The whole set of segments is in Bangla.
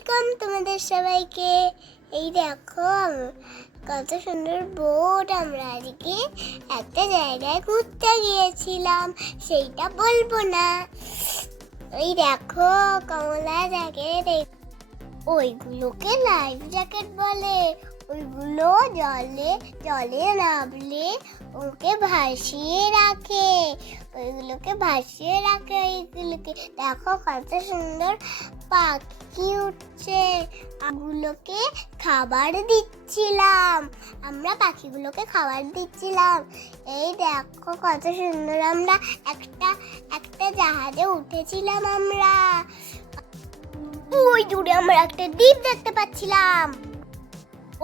ওয়েলকাম তোমাদের সবাইকে। এই দেখো কত সুন্দর বোট আমরা আজকে একটা জায়গায় ঘুরতে গিয়েছিলাম, সেইটা বলব না। ওই দেখো, কমলা জ্যাকেট ওইগুলোকে লাইফ জ্যাকেট বলে, ওইগুলো জলে জলে নামলে ওকে ভাসিয়ে রাখে, ওইগুলোকে ভাসিয়ে রাখে, ওইগুলোকে। দেখো কত সুন্দর পাখি উঠছে আমগুলোকে খাবার দিচ্ছিলাম। আমরা পাখিগুলোকে খাবার দিচ্ছিলাম। এই দেখো কত সুন্দর আমরা একটা একটা জাহাজে উঠেছিলাম আমরা। ওই দূরে আমরা একটা দ্বীপ দেখতে পাচ্ছিলাম।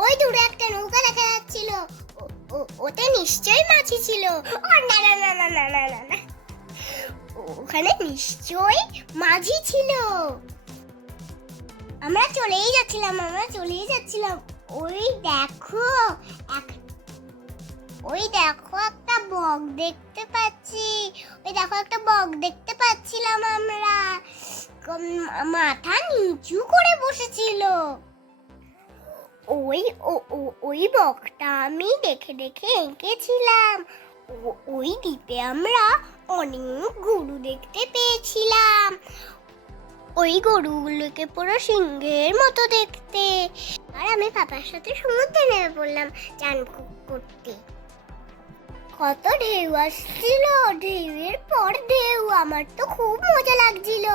ওই দূরে একটা নৌকা দেখা যাচ্ছিল। ওতে নিশ্চয়ই মাছি ছিল। ও, না না না না না না না। ওখানে নিশ্চয়ই মাঝি ছিল। আমরা চলেই যাচ্ছিলাম, আমরা চলেই যাচ্ছিলাম। ওই দেখো, এক- ওই দেখো একটা বক দেখতে পাচ্ছি। ওই দেখো একটা বক দেখতে পাচ্ছিলাম আমরা। মাথা নিচু করে বসেছিল। ওই ওই বকটা আমি দেখে দেখে এঁকেছিলাম। ওই দ্বীপে আমরা অনেক গরু দেখতে পেয়েছিলাম। ওই গরুগুলোকে পুরো সিংহের মতো দেখতে। আর আমি পাপার সাথে সমুদ্রে নেমে পড়লাম চান করতে। কত ঢেউ আসছিল, ঢেউয়ের পর ঢেউ, আমার তো খুব মজা লাগছিল।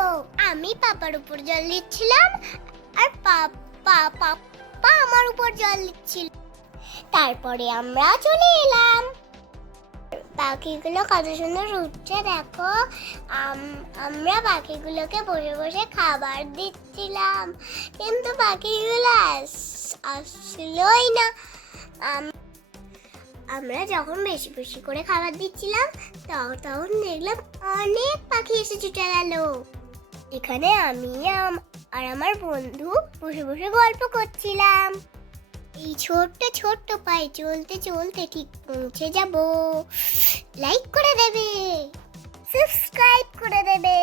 আমি পাপার উপর জল দিচ্ছিলাম, আর পাপা পাপা আমার উপর জল দিচ্ছিল। তারপরে আমরা চলে এলাম। পাখিগুলো কত সুন্দর উঠছে দেখো। আম- আমরা পাখিগুলোকে বসে বসে খাবার দিচ্ছিলাম। কিন্তু পাখিগুলো আস- আসলোই না। আম- আমরা যখন বেশি বেশি করে খাবার দিচ্ছিলাম, তখন দেখলাম অনেক পাখি এসে ছুটে গেল এখানে আমি আর আমার বন্ধু বসে বসে গল্প করছিলাম। এই ছোট্ট ছোট্ট পায়ে চলতে চলতে ঠিক পৌঁছে যাব। লাইক করে দেবে। সাবস্ক্রাইব করে দেবে।